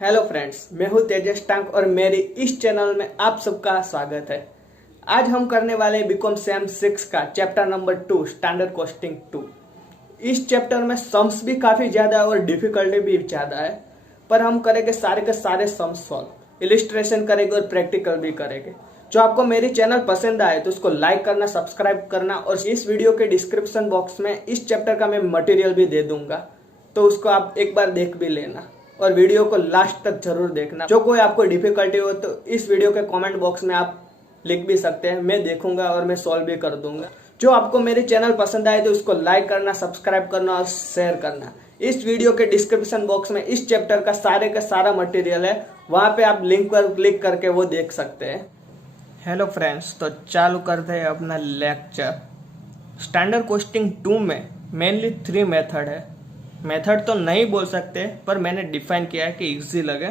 Hello friends, मैं हूं तेजस tank और मेरी इस चैनल में आप सबका स्वागत है। आज हम करने वाले बीकॉम सेम 6 का चैप्टर नंबर 2 स्टैंडर्ड कॉस्टिंग 2। इस चैप्टर में सम्स भी काफी ज्यादा है और डिफिकल्टी भी ज्यादा है, पर हम करेंगे सारे के सारे सम्स सॉल्व, इलिस्ट्रेशन करेंगे और प्रैक्टिकल भी करेंगे। जो आपको मेरी चैनल पसंद आए तो उसको लाइक करना, सब्सक्राइब करना और इस वीडियो के डिस्क्रिप्शन बॉक्स में इस चैप्टर का मैं मटेरियल भी दे दूंगा, तो उसको आप एक बार देख भी लेना और वीडियो को लास्ट तक जरूर देखना। जो कोई आपको डिफिकल्टी हो तो इस वीडियो के कमेंट बॉक्स में आप लिख भी सकते हैं, मैं देखूंगा और मैं सॉल्व भी कर दूंगा। जो आपको मेरे चैनल पसंद आए तो उसको लाइक करना, सब्सक्राइब करना और शेयर करना। इस वीडियो के डिस्क्रिप्शन बॉक्स में इस चैप्टर का सारे का सारा मटेरियल है, वहां पे आप लिंक पर क्लिक करके वो देख सकते हैं। हेलो फ्रेंड्स, तो चालू करते हैं अपना लेक्चर। स्टैंडर्ड कॉस्टिंग 2 में मेनली 3 मेथड है। मेथड तो नहीं बोल सकते, पर मैंने डिफाइन किया है कि इजी लगे।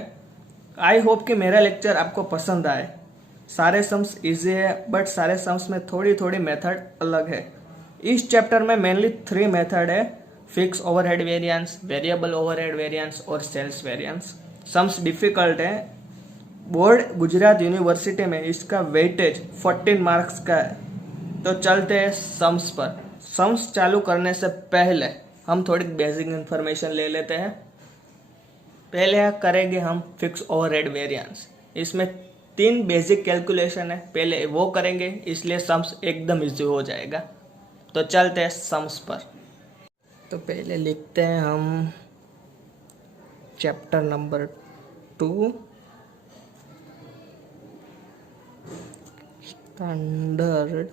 आई होप कि मेरा लेक्चर आपको पसंद आए। सारे सम्स इजी है, बट सारे सम्स में थोड़ी थोड़ी मेथड अलग है। इस चैप्टर में मेनली 3 मेथड है: fix overhead variance, variable overhead variance और सेल्स वेरिएंस। सम्स डिफिकल्ट है। बोर्ड गुजरात यूनिवर्सिटी में इसका वेटेज 14 मार्क्स का है। तो चलते हैं सम्स पर। सम्स चालू करने से पहले हम थोड़ी बेसिक इन्फॉर्मेशन ले लेते हैं। पहले करेंगे हम फिक्स ओवरहेड वेरिएंस। इसमें 3 बेसिक कैलकुलेशन है, पहले वो करेंगे, इसलिए सम्स एकदम इजी हो जाएगा। तो चलते हैं सम्स पर। तो पहले लिखते हैं हम chapter number 2 standard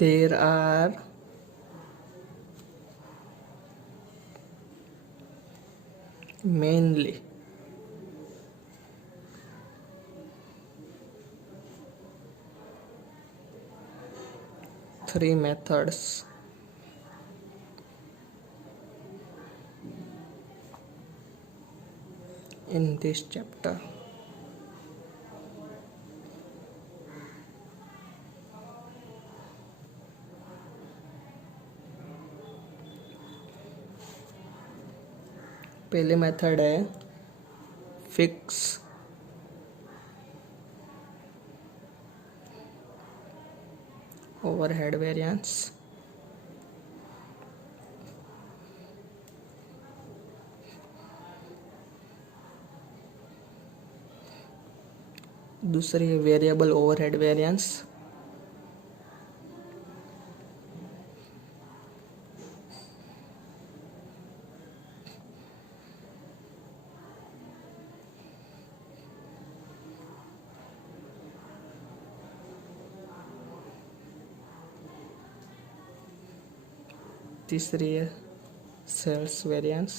there are mainly 3 methods in this chapter. पहले मेथड है फिक्स ओवरहेड वेरिएंस। दूसरी है वेरिएबल ओवरहेड वेरिएंस। तीसरी है सेल्स वेरिएंस।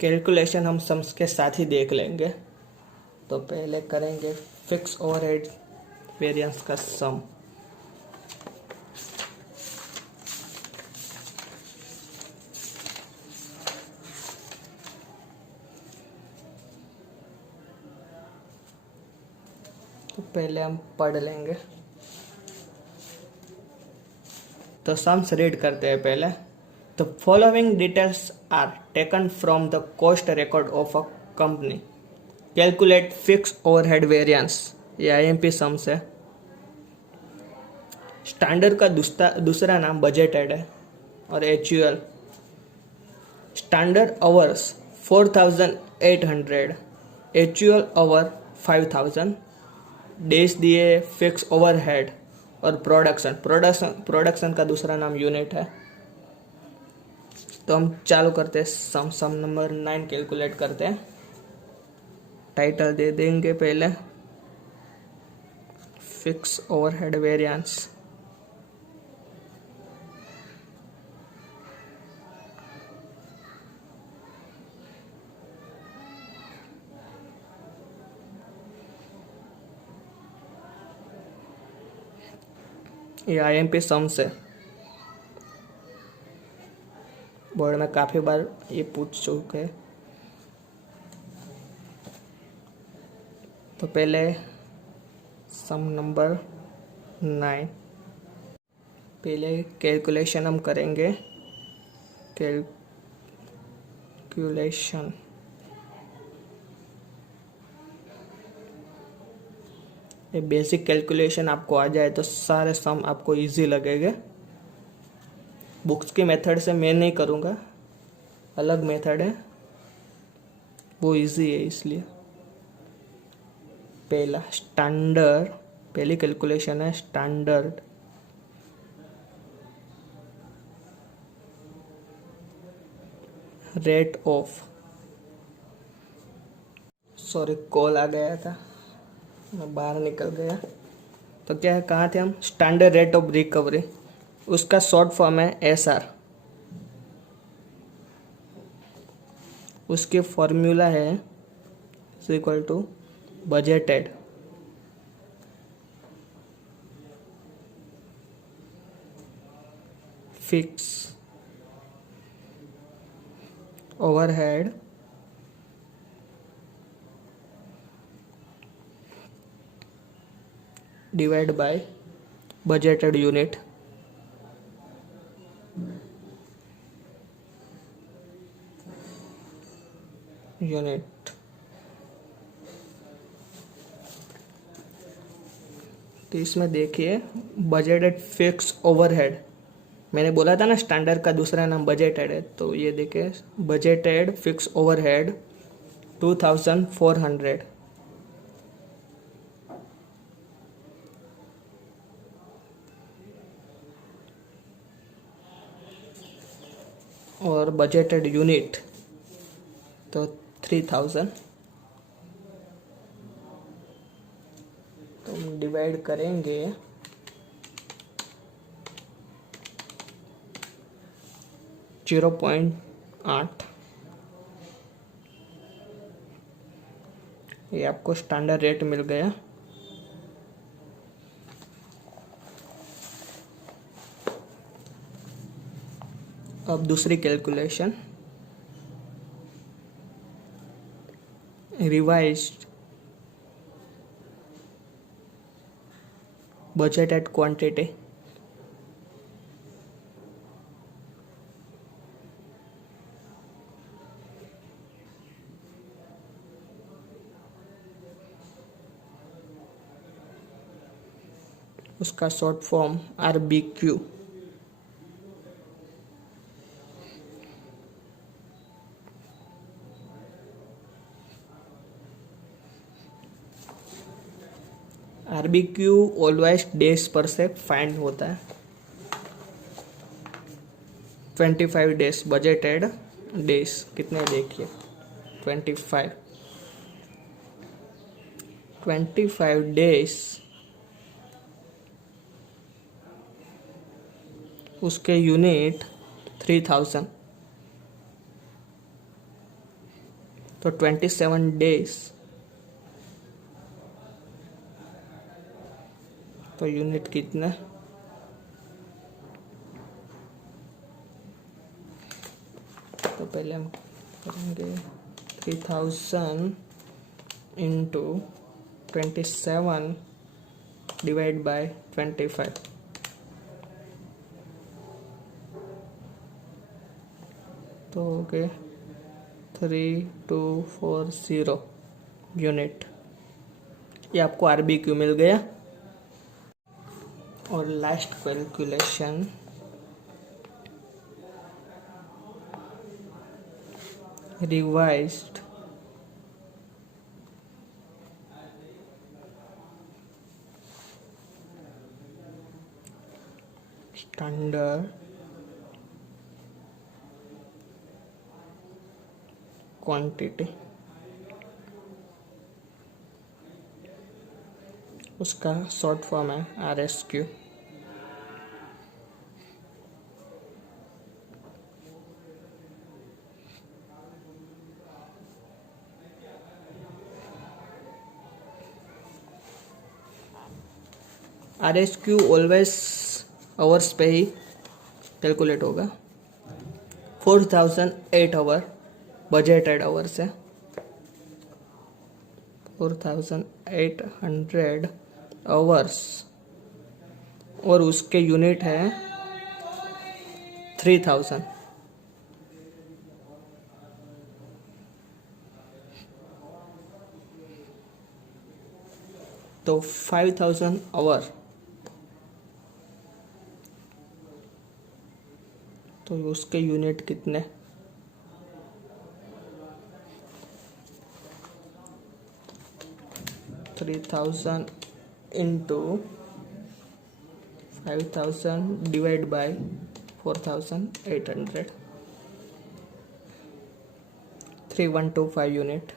कैलकुलेशन हम सम्स के साथ ही देख लेंगे। तो पहले करेंगे फिक्स ओवरहेड वेरिएंस का सम। तो पहले हम पढ़ लेंगे। तो सम्स रीड करते हैं पहले। The following details are taken from the cost record of a company. Calculate fixed overhead variance. ये IMP सम्स है। स्टैंडर्ड का दूसरा नाम बजटेड है और HUL। Standard hours 4800, HUL hour 5000। Days दिए, फिक्स ओवरहेड और प्रोडक्शन का दूसरा नाम यूनिट है। तो हम चालू करते हैं सम नंबर 9 कैलकुलेट करते हैं। टाइटल दे देंगे पहले फिक्स ओवरहेड वेरिएंस। ये IMP सम्स है, बोर्ड में काफ़ी बार ये पूछ चुके हैं। तो पहले सम नंबर 9, पहले कैलकुलेशन हम करेंगे। कैलकुलेशन ये बेसिक कैलकुलेशन आपको आ जाए तो सारे सम आपको इजी लगेंगे। बुक्स की मेथड से मैं नहीं करूँगा, अलग मेथड है, वो इजी है इसलिए। पहला स्टैंडर्ड, पहली कैलकुलेशन है standard rate of, sorry call आ गया था, मैं बाहर निकल गया। तो क्या है, कहाँ थे हम? स्टैंडर्ड रेट ऑफ रिकवरी, उसका शॉर्ट फॉर्म है SR। उसके फॉर्मूला है equal to budgeted fix overhead divide by budgeted unit. तो इसमें देखिए बजटेड फिक्स ओवरहेड, मैंने बोला था ना स्टैंडर्ड का दूसरा नाम बजटेड है, तो ये देखिए बजटेड फिक्स ओवरहेड 2400 और बजटेड यूनिट तो 3000। तो हम डिवाइड करेंगे 0.8, ये आपको स्टैंडर्ड रेट मिल गया। अब दूसरी कैलकुलेशन, रिवाइज्ड बजटेड क्वांटिटी, उसका short form RBQ। RBQ always days पर से फाइंड होता है। 25 डेज बजटेड डेज कितने देखिए 25 डेज, उसके यूनिट 3000, तो 27 डेज तो यूनिट कितना, तो पहले हम करेंगे 3000 इंटू 27 डिवाइड बाय 25, तो ओके 3240 यूनिट, ये आपको RBQ मिल गया। और last calculation, revised standard quantity, उसका शॉर्ट फॉर्म है RSQ। RSQ ऑलवेज आवर्स पे ही कैलकुलेट होगा। 4008 आवर बजटेड आवर्स है, 4800 आवर्स, और उसके यूनिट है 3000। तो 5000 आवर, तो उसके यूनिट कितने? 3000 into 5000 divide by 4800, 3125 unit.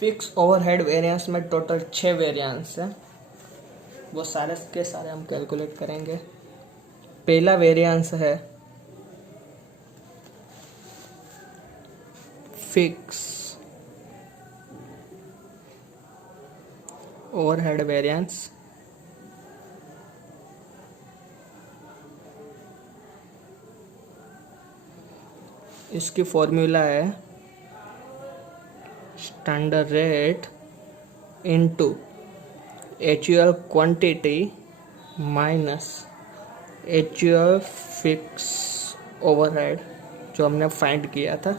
Fix overhead variance में टोटल 6 वेरिएंस है, वो सारे के सारे हम कैलकुलेट करेंगे। पहला वेरिएंस है फिक्स ओवरहेड वेरिएंस, इसकी फॉर्मूला है standard rate into actual quantity minus actual fix overhead जो हमने फाइंड किया था।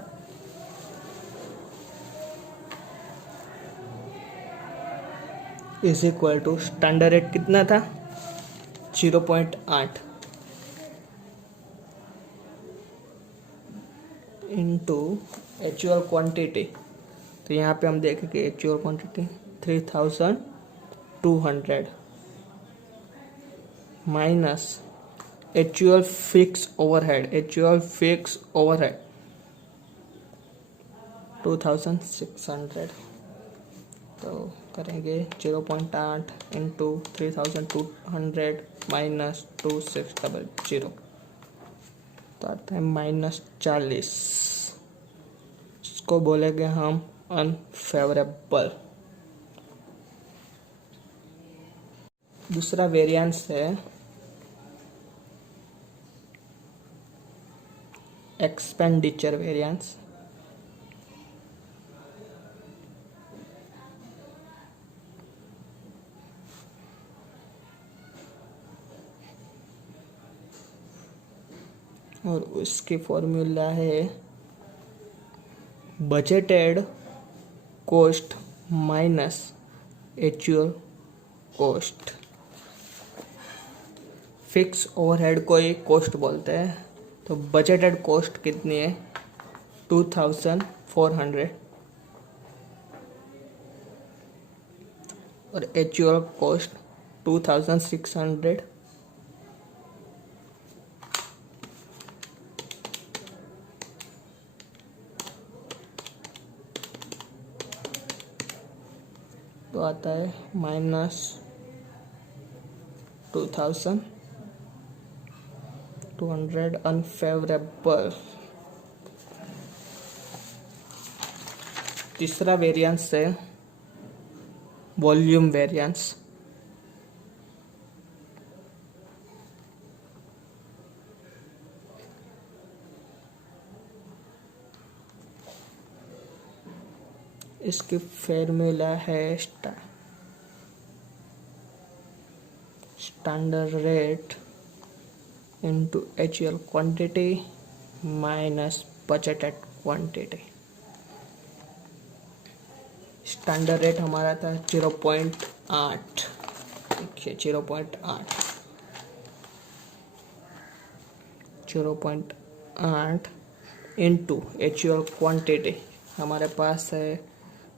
Is equal to standard rate कितना था? 0.8 इंटू एक्चुअल क्वांटिटी, तो यहाँ पे हम देखेंगे actual quantity 3200 minus actual fix overhead, actual fix overhead 2600। तो करेंगे 0.8 इंटू 3200 माइनस 2600, तो आता है -40। इसको बोलेंगे हम अनफेवरेबल। दूसरा वेरिएंस है एक्सपेंडिचर वेरिएंस। और उसकी फॉर्मूला है budgeted cost minus actual cost. Fix overhead को ही कॉस्ट बोलते हैं, तो बजटेड कॉस्ट कितनी है? 2400 और एक्चुअल कॉस्ट 2600। तो आता है -2200 अनफेवरेबल। तीसरा वेरिएंस है वॉल्यूम वेरिएंस। इसकी फॉर्मूला है standard rate into actual quantity minus budgeted quantity. Standard rate हमारा था 0.8, देखिए 0.8 इंटू एक्चुअल क्वांटिटी हमारे पास है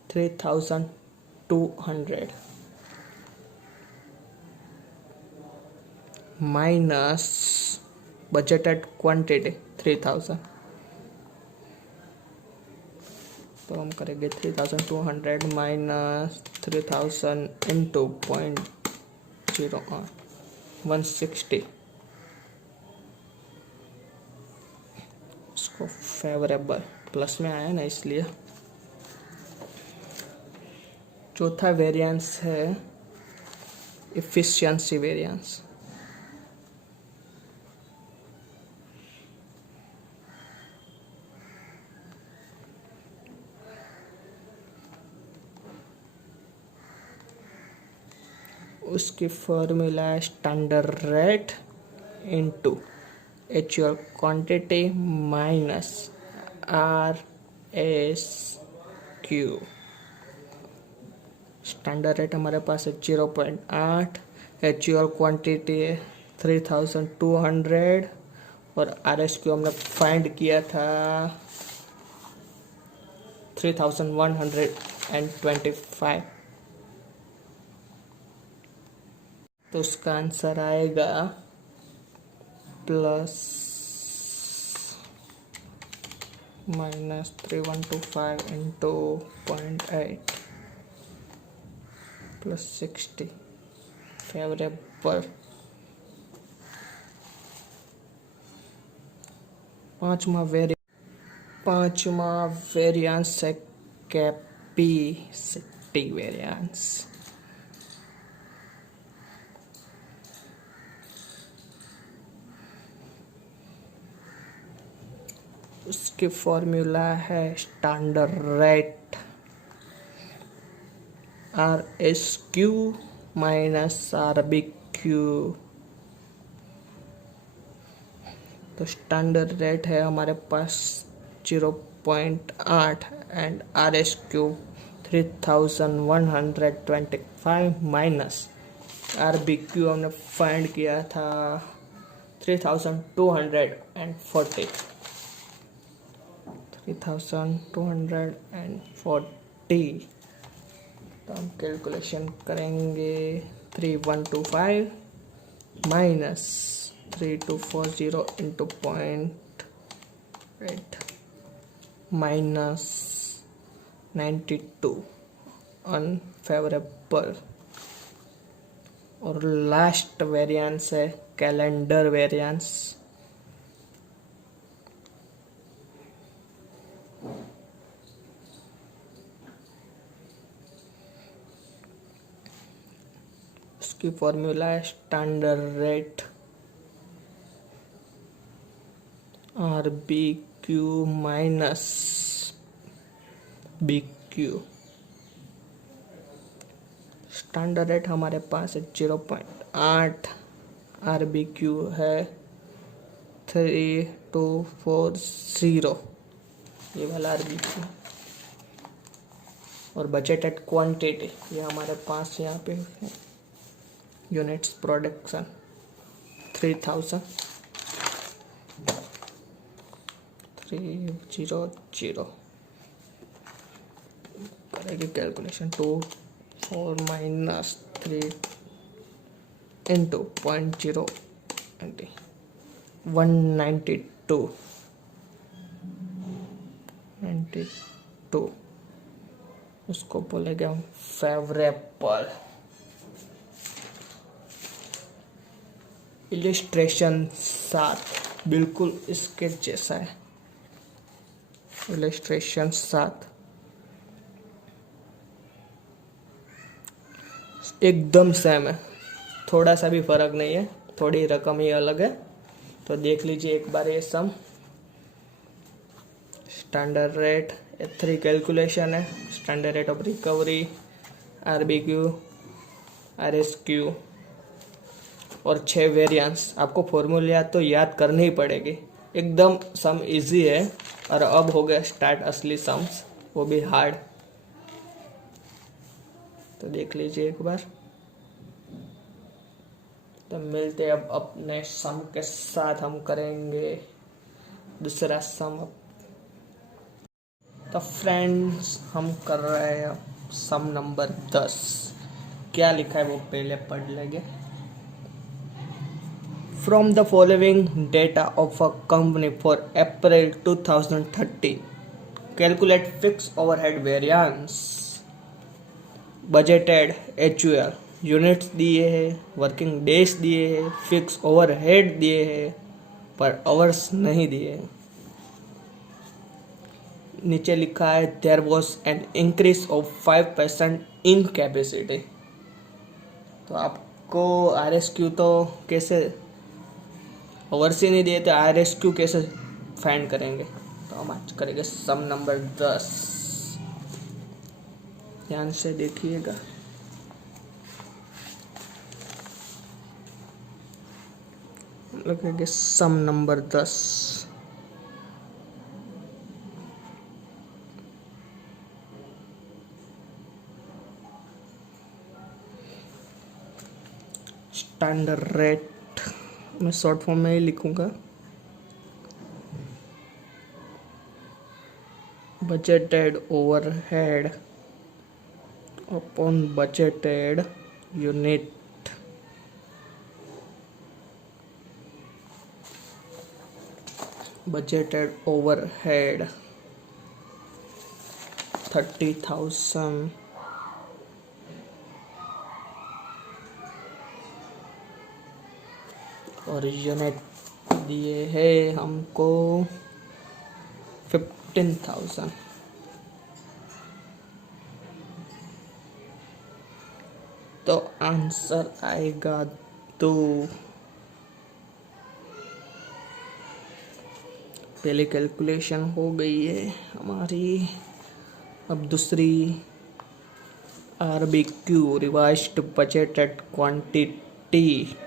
3200 माइनस बजटेड क्वांटिटी 3000। तो हम करेंगे 3200 माइनस 3000 इंटू 0.0160, फेवरेबल प्लस में आया ना इसलिए। चौथा वेरिएंस है इफिशिएंसी वेरिएंस। उसकी फॉर्मूला है standard rate into actual quantity minus RSQ। Standard rate हमारे पास है 0.8, एक्चुअल क्वांटिटी है 3200 और RSQ हमने फाइंड किया था 3125। तो उसका आंसर आएगा प्लस -3125 इंटू 0.8 प्लस 60 फेवरेबल। पांचवा वेरिएंस है कैपेसिटी वेरिएंस। उसकी फॉर्मूला है standard rate RSQ minus RBQ। तो स्टैंडर्ड रेट है हमारे पास 0.8 एंड RSQ 3125 माइनस RBQ हमने फाइंड किया था 3240। 3240 तो हम कैलकुलेशन करेंगे 3125 माइनस 3240 इंटू 0.8 माइनस 92 अनफेवरेबल। और लास्ट वेरिएंस है कैलेंडर वेरिएंस। उसकी फॉर्मूला है standard rate RBQ minus BQ। Standard rate हमारे पास है 0.8, RBQ है 3240 ये वाला RBQ। और बजटेड क्वांटिटी ये हमारे पास यहाँ पे यूनिट्स प्रोडक्शन 3000 300 करेंगे कैलकुलेशन 24 माइनस 3 इंटू 0.0 192 उसको बोलेंगे हम फेवरेबल। इलिस्ट्रेशन 7 बिल्कुल इसके जैसा है। इलिस्ट्रेशन 7 एकदम सेम है, थोड़ा सा भी फर्क नहीं है, थोड़ी रकम ही अलग है। तो देख लीजिए एक बार ये सम। स्टैंडर्ड रेट 3 कैलकुलेशन है, standard rate of recovery, RBQ, RSQ और 6 वेरिएंस। आपको फॉर्मूला तो याद करनी ही पड़ेगी, एकदम सम इजी है। और अब हो गया स्टार्ट असली सम्स, वो भी हार्ड। तो देख लीजिए एक बार। तो मिलते अब अपने सम के साथ, हम करेंगे दूसरा सम। तो फ्रेंड्स हम कर रहे हैं सम नंबर 10। क्या लिखा है वो पहले पढ़ लेंगे। From the following data of a company for April 2030, calculate fixed overhead variance. Budgeted HUL units दिए हैं, वर्किंग डेज दिए हैं, फिक्स ओवरहेड दिए हैं, पर आवर्स नहीं दिए हैं। नीचे लिखा है there was an increase of 5% in capacity. तो आपको RSQ तो कैसे ओवरसी नहीं दिए तो RSQ कैसे फाइंड करेंगे? तो हम आज करेंगे सम नंबर 10। ध्यान से देखिएगा। लिखेंगे सम नंबर 10। स्टैंडर्ड रेट मैं शॉर्ट फॉर्म में ही लिखूंगा। Budgeted overhead upon budgeted unit. Budgeted overhead 30,000 और यूनिट दिए है हमको 15,000। तो आंसर आएगा 2। पहले कैलकुलेशन हो गई है हमारी। अब दूसरी RBQ revised budgeted quantity.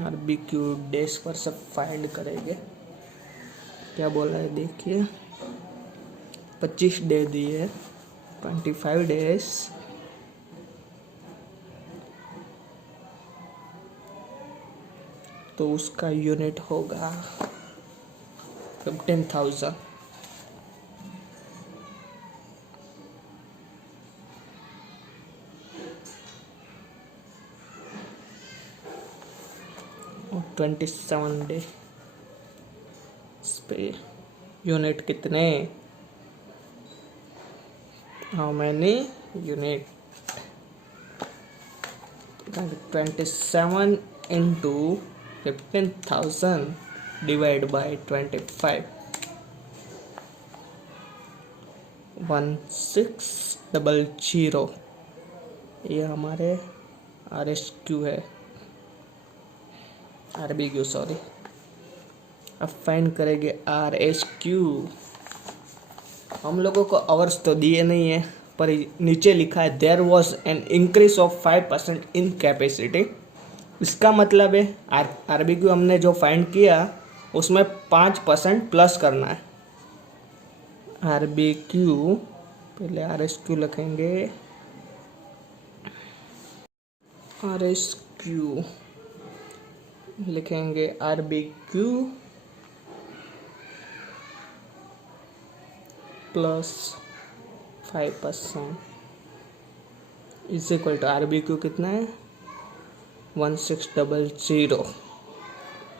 RBQ days पर सब फाइंड करेंगे। क्या बोला है देखिए, 25 डे दिए, 25 डेज, तो उसका यूनिट होगा 15,000। और 27 डे पे यूनिट कितने, how many unit? 27 into 15,000 divide by 25, 1600। ये हमारे RSQ है, RBQ सॉरी। अब फाइंड करेंगे RSQ। हम लोगों को आवर्स तो दिए नहीं है, पर नीचे लिखा है there was an increase of 5% in capacity. इसका मतलब है RBQ हमने जो फाइंड किया उसमें 5% प्लस करना है। RBQ पहले RSQ लिखेंगे। RSQ लिखेंगे RBQ plus 5% is equal to RBQ कितना है 1600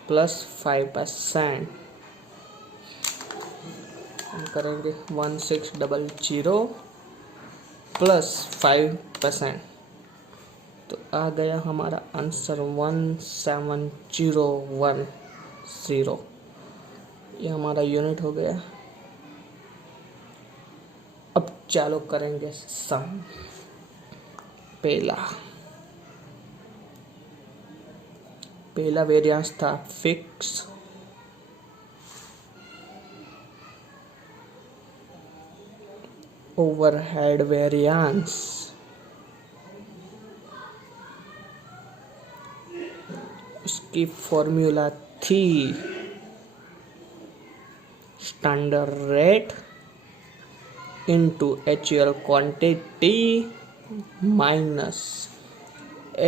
प्लस 5%। हम करेंगे 1600 प्लस 5%, तो आ गया हमारा आंसर 17010। ये हमारा यूनिट हो गया। अब चालू करेंगे सम। पहला वेरिएंस था फिक्स, ओवरहेड वेरिएंस, इसकी फॉर्मूला थी standard rate into actual quantity minus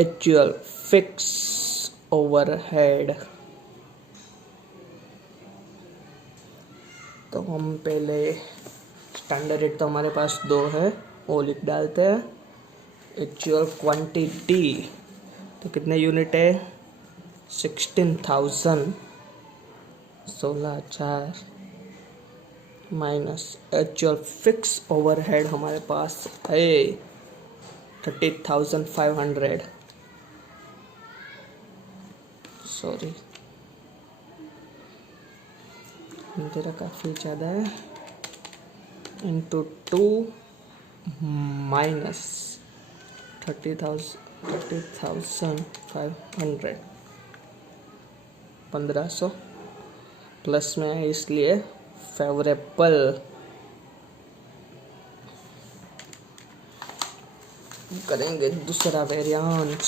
actual fix overhead. तो हम पहले स्टैंडर्ड रेट तो हमारे पास 2 है, वो लिख डालते हैं। एक्चुअल क्वांटिटी तो कितने यूनिट है 16,000, 16,000 माइनस एक्चुअल फिक्स ओवरहेड हमारे पास है 30,500। सॉरी तेरा काफ़ी ज़्यादा है, इंटू 2 माइनस 30,500 1500 प्लस में है इसलिए फेवरेबल। करेंगे दूसरा वेरिएंस।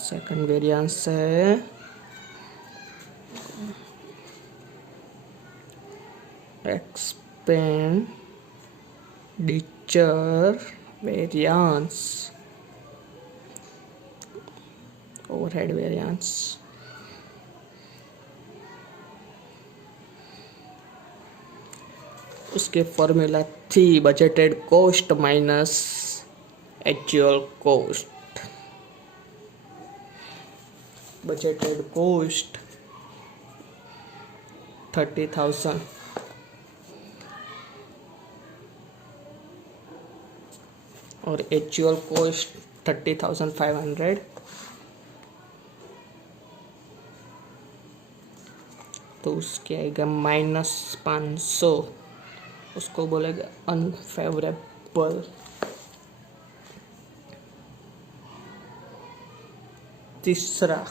सेकंड वेरिएंस है एक्सपेंडिचर वेरिएंस, ओवरहेड वेरिएंस। उसके फॉर्मूला थी budgeted cost minus actual cost. Budgeted cost 30,000 और एक्चुअल कॉस्ट 30,500। तो उसके आएगा -500, उसको बोलेगा अनफेवरेबल। तीसरा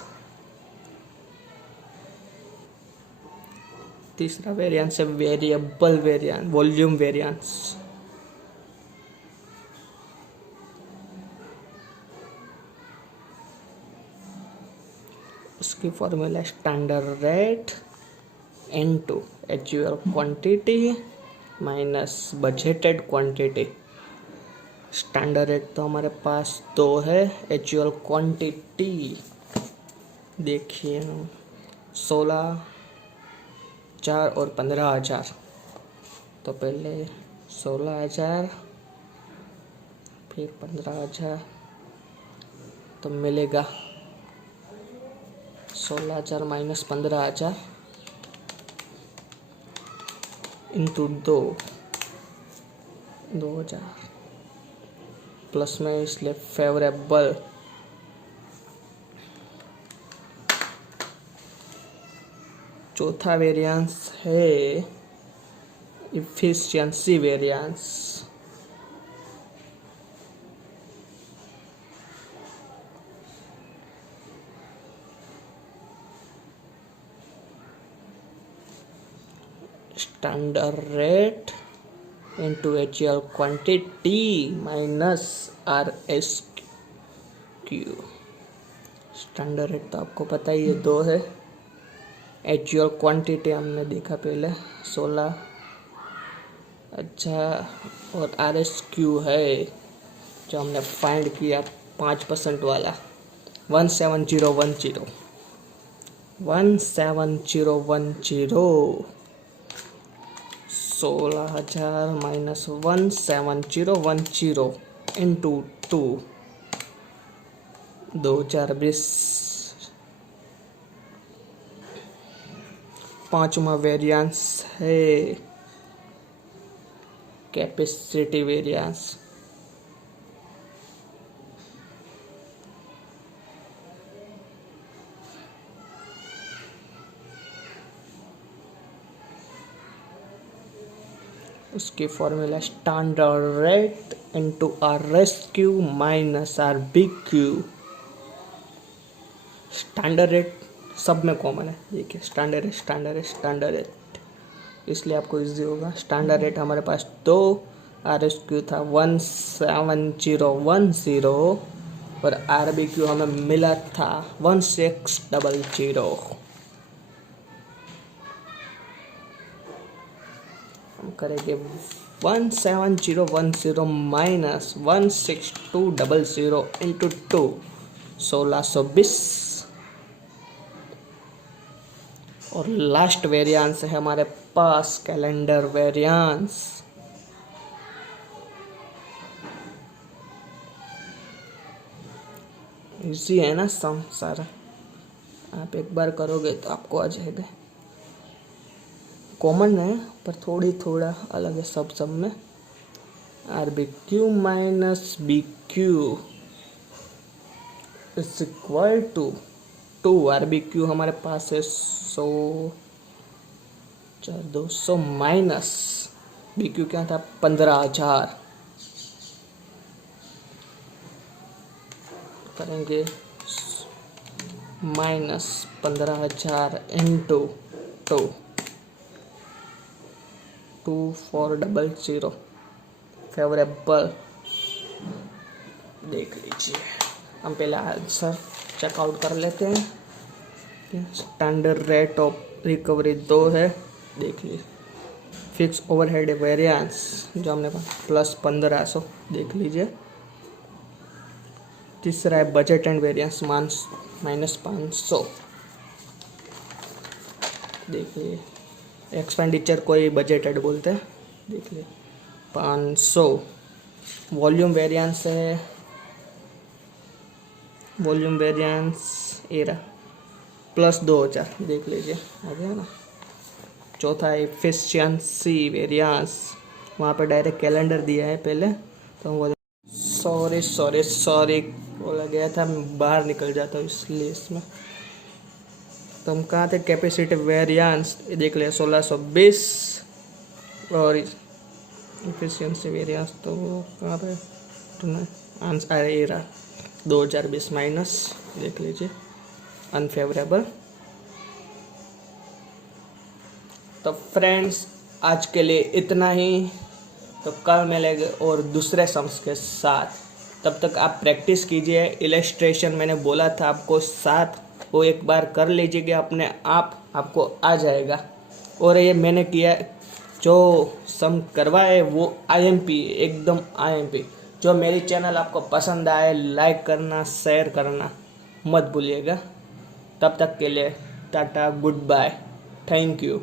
वेरिएंस है वेरिएबल वेरिएंस, वॉल्यूम वेरिएंस। उसकी formula standard rate into actual quantity minus budgeted quantity. Standard rate तो हमारे पास 2 है, एक्चुअल क्वांटिटी देखिए 16, 4 और 15,000। तो पहले 16,000 फिर 15,000, तो मिलेगा 16,000 माइनस 15,000 इंटू 2,000 प्लस में इसलिए फेवरेबल। चौथा वेरिएंस है efficiency variance. Standard rate into actual quantity minus RSQ। Standard rate तो आपको पता ही है 2 है, एक्चुअल क्वांटिटी हमने देखा पहले 16। अच्छा, और RSQ है जो हमने फाइंड किया 5% वाला 17010 16,000 माइनस 17010 इंटू 2020। पांचवा वेरिएंस है कैपेसिटी वेरिएंस। उसकी formula standard rate into RSQ minus RBQ। Standard rate सब में कॉमन है, देखिए स्टैंडर्ड रेट, इसलिए आपको इजी होगा। स्टैंडर्ड रेट हमारे पास 2, RSQ था 17010 और RBQ हमें मिला था 1600। हम करेंगे 17010 माइनस 16200 इंटू 2 1620। और लास्ट वेरिएंस है हमारे पास कैलेंडर वेरिएंस। इजी है ना सम सारा, आप एक बार करोगे तो आपको आ जाएगा। कॉमन है पर थोड़ा अलग है सब में। RBQ minus BQ is equal to RBQ हमारे पास है 100, 200 माइनस BQ क्या था 15,000, करेंगे माइनस 15,000 इंटू 2400 फेवरेबल। देख लीजिए, हम पहले आंसर चेकआउट कर लेते हैं। स्टैंडर्ड रेट ऑफ रिकवरी 2 है, देख लीजिए। फिक्स ओवरहेड वेरिएंस जो हमने प्लस 1500, देख लीजिए। तीसरा है बजट एंड वेरिएंस माइनस 500, देखिए। एक्सपेंडिचर कोई बजटेड बोलते हैं, देख लीजिए 500। वॉल्यूम वेरिएंस है, वॉल्यूम वेरिएंस एरा प्लस 2000, देख लीजिए, आ गया ना। चौथा है एफिशिएंसी वेरिएंस, वहाँ पे डायरेक्ट कैलेंडर दिया है पहले, तो हम सॉरी बोला गया था, मैं बाहर निकल जाता हूँ इसलिए इसमें। तो हम कहाँ थे, कैपेसिटी वेरिएंस देख लिया 1620, और एफिशिएंसी वेरिएंस तो कहाँ पे आंसर आ रहा 2020 माइनस, देख लीजिए अनफेवरेबल। तो फ्रेंड्स आज के लिए इतना ही, तो कल मिलेंगे और दूसरे सम्स के साथ। तब तक आप प्रैक्टिस कीजिए, इलस्ट्रेशन मैंने बोला था आपको साथ, वो एक बार कर लीजिएगा अपने आप, आपको आ जाएगा। और ये मैंने किया, जो सम करवाए वो IMP, एकदम IMP। जो मेरी चैनल आपको पसंद आए, लाइक करना, शेयर करना मत भूलिएगा। तब तक के लिए tata, good bye, thank you.